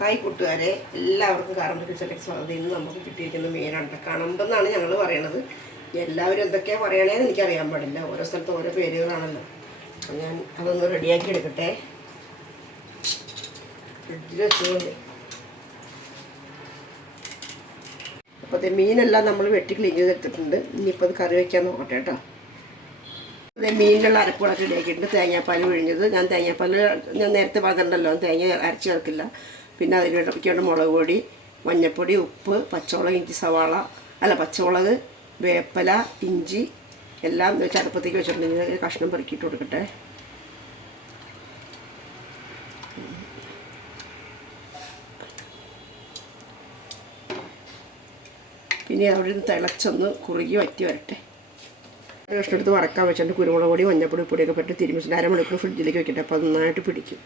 Hi കൂട്ടുകാരെ, എല്ലാവർക്കും കാറമ്പ് കിച്ചണിലേക്ക് സ്വാഗതം. ഇന്ന് നമുക്ക് കിട്ടിയിരിക്കുന്ന മീനാണ്. കണമ്പെന്നാണ് ഞങ്ങൾ പറയണത്. എല്ലാവരും എന്തൊക്കെയാണ് പറയണേന്ന് എനിക്കറിയാൻ പാടില്ല. ഓരോ സ്ഥലത്തും ഓരോ പേരുകളാണല്ലോ. അപ്പം ഞാൻ അതൊന്ന് റെഡിയാക്കി എടുക്കട്ടെ. ഫ്രിഡ്ജിൽ വെച്ചുകൊണ്ട് അപ്പോൾ മീനെല്ലാം നമ്മൾ വെട്ടി ക്ലീൻ ചെയ്തെടുത്തിട്ടുണ്ട്. ഇനിയിപ്പോൾ അത് കറി വയ്ക്കാൻ നോക്കട്ടെ കേട്ടോ. അതേ മീനിലുള്ള അരപ്പുകളൊക്കെ റെഡിയാക്കിയിട്ടുണ്ട്. തേങ്ങാപ്പാൽ പിഴിഞ്ഞത്, ഞാൻ തേങ്ങാപ്പാൽ നേരത്തെ പറഞ്ഞിട്ടുണ്ടല്ലോ, തേങ്ങ അരച്ച് ചേർക്കില്ല. പിന്നെ അതിലേക്ക് മുളക് പൊടി, മഞ്ഞൾപ്പൊടി, ഉപ്പ്, പച്ചമുളക്, ഇഞ്ചി, സവാള പച്ചമുളക്, വേപ്പില, ഇഞ്ചി എല്ലാം വെച്ച് അടുപ്പത്തേക്ക് വെച്ചിട്ടുണ്ടെങ്കിൽ കഷ്ണം പെറുക്കിയിട്ട് കൊടുക്കട്ടെ. പിന്നെ അവിടെ നിന്ന് തിളച്ചൊന്ന് കുറുകി വറ്റി വരട്ടെ. കഷ്ണം എടുത്ത് വറക്കാൻ വെച്ചിട്ട് കുരുമുളക് പൊടി, മഞ്ഞൾപ്പൊടി, ഉപ്പൊടിയൊക്കെ പെട്ട് തിരുമിച്ചിട്ട് അരമണിക്കൂർ ഫ്രിഡ്ജിലേക്ക് വെക്കട്ടെ. അപ്പോൾ അത് നന്നായിട്ട് പിടിക്കും.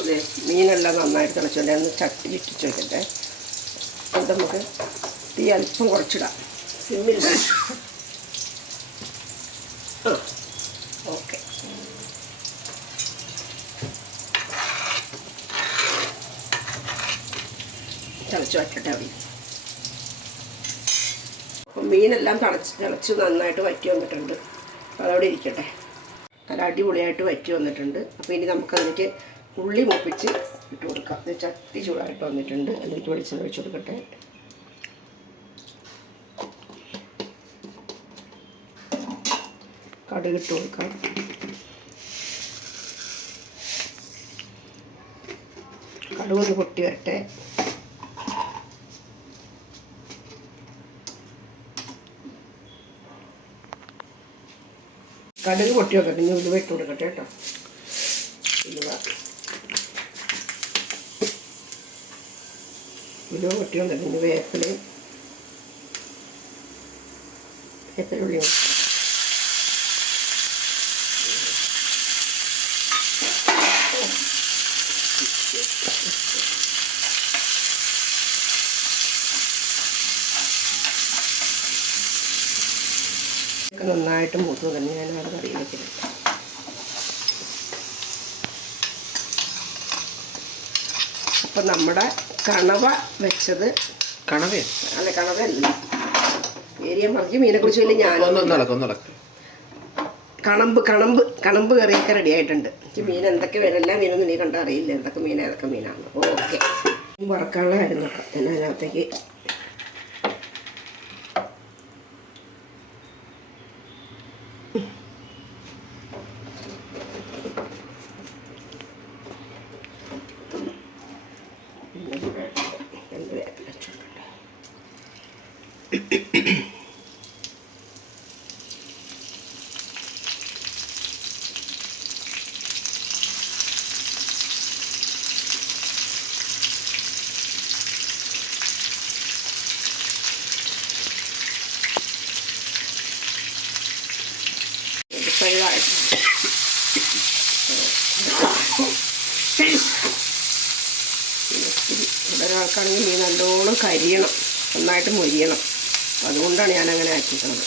അതെ, മീനെല്ലാം നന്നായിട്ട് തിളച്ചോണ്ട് ഒന്ന് ചട്ടി ഇട്ടിച്ച് വെക്കട്ടെ. അത് നമുക്ക് തീ അല്പം കുറച്ചിടാം, സിമ്മിൽ. ഓക്കെ, തിളച്ച് വറ്റട്ടെ അവിടെ. അപ്പം മീനെല്ലാം തിളച്ച് നന്നായിട്ട് വറ്റി വന്നിട്ടുണ്ട്. അപ്പോൾ അതവിടെ ഇരിക്കട്ടെ. നല്ല അടിപൊളിയായിട്ട് വറ്റി വന്നിട്ടുണ്ട്. അപ്പോൾ ഇനി നമുക്കതിലേക്ക് ഉള്ളി മൂപ്പിച്ച് ഇട്ട് കൊടുക്കാം. ചട്ടി ചൂടായിട്ട് വന്നിട്ടുണ്ട്. അതിലേക്ക് വെളിച്ചെണ്ണ ഒഴിച്ച് കൊടുക്കട്ടെ. കടുകിട്ട് കൊടുക്കാം. കടുകൊന്ന് പൊട്ടി വരട്ടെ. കടുക് പൊട്ടി വെക്കട്ടെ. ഇനി ഉലുവ ഇട്ട് കൊടുക്കട്ടെ കേട്ടോ. ഉലുവ പൊട്ടി വന്നിട്ട് ഇനി വേപ്പിലയും ഉള്ളി നന്നായിട്ട് മൂത്ത് തന്നെ ഞാൻ അത് കറിയിലേക്ക് ഇട്ടു. അപ്പം നമ്മുടെ കണവ വെച്ചത്, കണവയല്ല, ഏരിയ മറിച്ച് മീനെക്കുറിച്ച് വലിയ ഞാൻ കണമ്പ് കറിയൊക്കെ റെഡി ആയിട്ടുണ്ട്. എനിക്ക് മീൻ എന്തൊക്കെ എല്ലാ മീനൊന്നും നീ കണ്ടാൽ അറിയില്ല എന്തൊക്കെ മീൻ ഏതൊക്കെ മീനാണ്. ഓക്കെ, വറക്കാനുള്ള കാര്യം നോക്കാം. ഞാൻ അതിനകത്തേക്ക് ഒരാൾക്കാണെങ്കിൽ മീൻ നല്ലോണം കരിയണം, നന്നായിട്ട് മൊരിയണം. അതുകൊണ്ടാണ് ഞാനങ്ങനെ ആക്കിക്കുന്നത്.